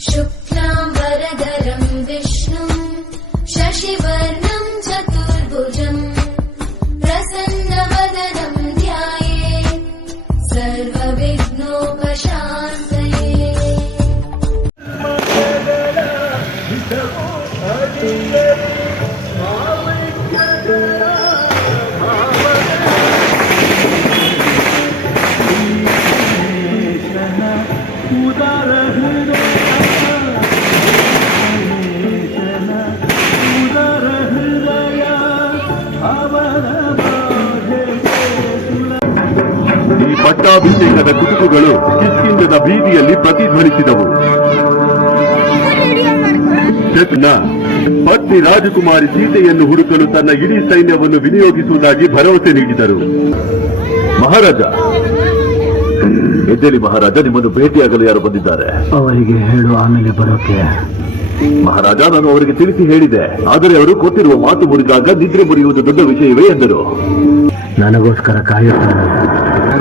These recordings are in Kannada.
शुक्लाम्बरधरं विष्णुं शशिवर्णं चतुर्भुजं प्रसन्नवदनं ध्यायेत् सर्वविघ्नोपशान्तये। ಪಟ್ಟಾಭಿಷೇಕದ ಕುಟುಕುಗಳು ಕಿಷ್ಕಿಂಧದ ಬೀದಿಯಲ್ಲಿ ಪ್ರತಿಧ್ವನಿಸಿದವು. ಪತ್ನಿ ರಾಜಕುಮಾರಿ ಸೀತೆಯನ್ನು ಹುಡುಕಲು ತನ್ನ ಇಡೀ ಸೈನ್ಯವನ್ನು ವಿನಿಯೋಗಿಸುವುದಾಗಿ ಭರವಸೆ ನೀಡಿದರು. ಮಹಾರಾಜ, ಎದ್ದೇಳಿ ಮಹಾರಾಜ, ನಿಮ್ಮನ್ನು ಭೇಟಿಯಾಗಲು ಯಾರು ಬಂದಿದ್ದಾರೆ? ಅವರಿಗೆ ಹೇಳು, ಆಮೇಲೆ ಬರೋಕೆ. ಮಹಾರಾಜ, ನಾನು ಅವರಿಗೆ ತಿಳಿಸಿ ಹೇಳಿದೆ, ಆದರೆ ಅವರು ಕೊಟ್ಟಿರುವ ಮಾತು ಮುರಿದಾಗ ನಿದ್ರೆ ಮುರಿಯುವುದು ದೊಡ್ಡ ವಿಷಯವೇ ಎಂದರು. ನನಗೋಸ್ಕರ ಕಾಯುತ್ತಾನೆ.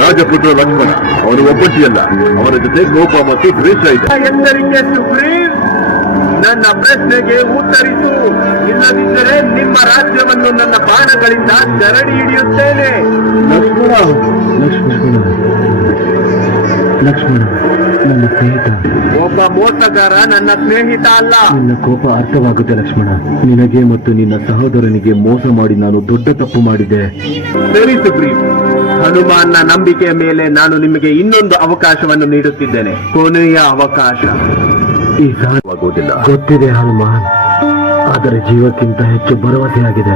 ರಾಜಪುತ್ರ ಲಕ್ಷ್ಮಣ, ಅವನು ಒಬ್ಬಟ್ಟಿಯಲ್ಲ, ಅವರ ಜೊತೆ ಕೋಪ ಮತ್ತು ದ್ವೇಷ ಇದೆ. ಎಚ್ಚರಿಕೆ ಸುಗ್ರೀವ್, ನನ್ನ ಪ್ರಶ್ನೆಗೆ ಉತ್ತರಿಸು, ಇಲ್ಲದಿದ್ದರೆ ನಿಮ್ಮ ರಾಜ್ಯವನ್ನು ನನ್ನ ಬಾಣಗಳಿಂದ ಸರಡಿ ಹಿಡಿಯುತ್ತೇನೆ. ಲಕ್ಷ್ಮಣ, ನನ್ನ ಸ್ನೇಹಿತ. ಒಬ್ಬ ಮೋಸಗಾರ ನನ್ನ ಸ್ನೇಹಿತ ಅಲ್ಲ. ನಿನ್ನ ಕೋಪ ಅರ್ಥವಾಗುತ್ತೆ ಲಕ್ಷ್ಮಣ. ನಿನಗೆ ಮತ್ತು ನಿನ್ನ ಸಹೋದರನಿಗೆ ಮೋಸ ಮಾಡಿ ನಾನು ದೊಡ್ಡ ತಪ್ಪು ಮಾಡಿದ್ದೆ. ಸರಿ ಸುಗ್ರೀವ್, ಹನುಮಾನ್ನ ನಂಬಿಕೆಯ ಮೇಲೆ ನಾನು ನಿಮಗೆ ಇನ್ನೊಂದು ಅವಕಾಶವನ್ನು ನೀಡುತ್ತಿದ್ದೇನೆ, ಕೊನೆಯ ಅವಕಾಶ. ಈ ಸಾಧ್ಯವಾಗುವುದಿಲ್ಲ, ಗೊತ್ತಿದೆ ಹನುಮಾನ್, ಆದರೆ ಜೀವಕ್ಕಿಂತ ಹೆಚ್ಚು ಭರವಸೆಯಾಗಿದೆ.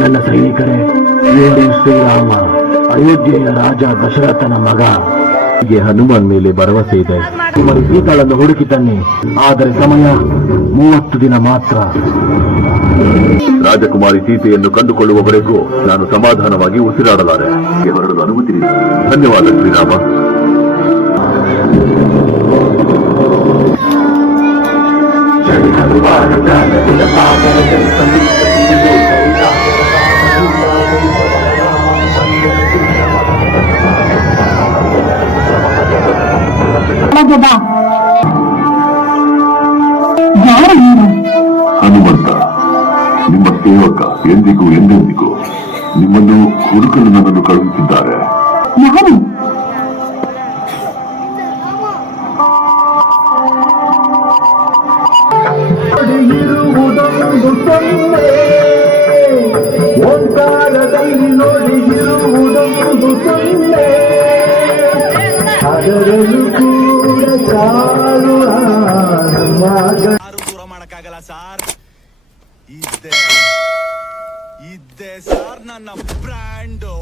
ನನ್ನ ಸೈನಿಕರೇ, ಶ್ರೀರಾಮ ಅಯೋಧ್ಯೆಯ ರಾಜ ದಶರಥನ ಮಗ. ಹನುಮಾನ್ ಮೇಲೆ ಭರವಸೆ ಇದೆ. ನಿಮ್ಮಲ್ಲಿ ಸೀತಾಳನ್ನು ಹುಡುಕಿ ತನ್ನಿ, ಆದರೆ ಸಮಯ 30 ದಿನ ಮಾತ್ರ. ರಾಜಕುಮಾರಿ ಸೀತೆಯನ್ನು ಕಂಡುಕೊಳ್ಳುವವರೆಗೂ ನಾನು ಸಮಾಧಾನವಾಗಿ ಉಸಿರಾಡಲಾರೆ. ಹೊರಡಲು ಅನುಮತಿ ನೀಡಿ. ಧನ್ಯವಾದ ಶ್ರೀರಾಮ. ಹನುಮಂತ, ನಿಮ್ಮ ಸೇವಕ ಎಂದಿಗೂ ಎಂದೆಂದಿಗೂ. ನಿಮ್ಮನ್ನು ಹುಡುಕಲು ನನ್ನನ್ನು ಕಳುಹಿಸಿದ್ದಾರೆ. ಇರುವುದೊಂದು ಸೊನ್ನೆ, ಓಂಕಾರದಲ್ಲಿ ನೋಡಿರುವುದೊಂದು ಸೊನ್ನೆ, ಅದರಲ್ಲೂ ಕೂಡ ಚಾರು ದೂರ ಮಾಡಕ್ಕಾಗಲ್ಲ ಸಾರ್. ಇದ್ದೆ ಸಾರ್ ನನ್ನ ಬ್ರ್ಯಾಂಡು.